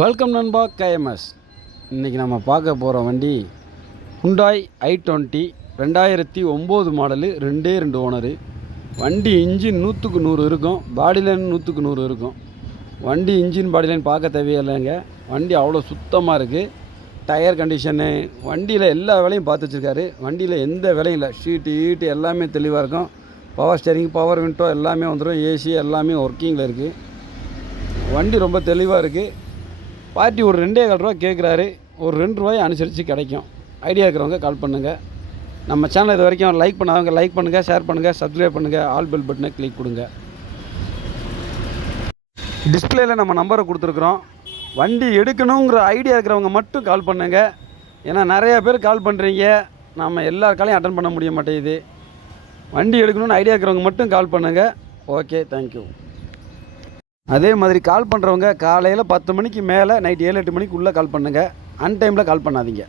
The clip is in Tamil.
வெல்கம் நண்பா KMS. இன்றைக்கி நம்ம பார்க்க போகிற வண்டி Hyundai i20 2009 மாடலு 2 ஓனரு. வண்டி இன்ஜின் 100க்கு 100 இருக்கும், பாடி லைன் 100க்கு 100 இருக்கும். வண்டி இன்ஜின் பாடி லைன் பார்க்க தேவையில்லைங்க. வண்டி அவ்வளோ சுத்தமாக இருக்குது. டயர் கண்டிஷனு, வண்டியில் எல்லா வேலையும் பார்த்து வச்சுருக்காரு. வண்டியில் எந்த வேலையும் இல்லை, ஷீட்டு எல்லாமே தெளிவாக இருக்கும். பவர் ஸ்டேரிங், பவர் விண்டோ எல்லாமே வந்துடும். ஏசி எல்லாமே ஒர்க்கிங்கில் இருக்குது. வண்டி ரொம்ப தெளிவாக இருக்குது. பார்ட்டி ஒரு 2.25 ரூபா கேட்குறாரு. ஒரு 2 ரூபாயை அனுசரித்து கிடைக்கும். ஐடியா இருக்கிறவங்க கால் பண்ணுங்கள். நம்ம சேனல் இது வரைக்கும் லைக் பண்ணாதவங்க லைக் பண்ணுங்கள், ஷேர் பண்ணுங்கள், சப்ஸ்கிரைப் பண்ணுங்கள், ஆல் பெல் பட்டனை கிளிக் கொடுங்க. டிஸ்பிளேயில் நம்ம நம்பரை கொடுத்துருக்குறோம். வண்டி எடுக்கணுங்கிற ஐடியா இருக்கிறவங்க மட்டும் கால் பண்ணுங்கள். ஏன்னா நிறையா பேர் கால் பண்ணுறீங்க, நம்ம எல்லா காலையும் அட்டன் பண்ண முடிய மாட்டேங்குது. வண்டி எடுக்கணும்னு ஐடியா இருக்கிறவங்க மட்டும் கால் பண்ணுங்கள். Okay, thank you. அதே மாதிரி கால் பண்ணுறவங்க காலையில் 10 மணிக்கு மேலே நைட் 7-8 மணிக்கு உள்ளே கால் பண்ணுங்கள். அன்டைமில் கால் பண்ணாதீங்க.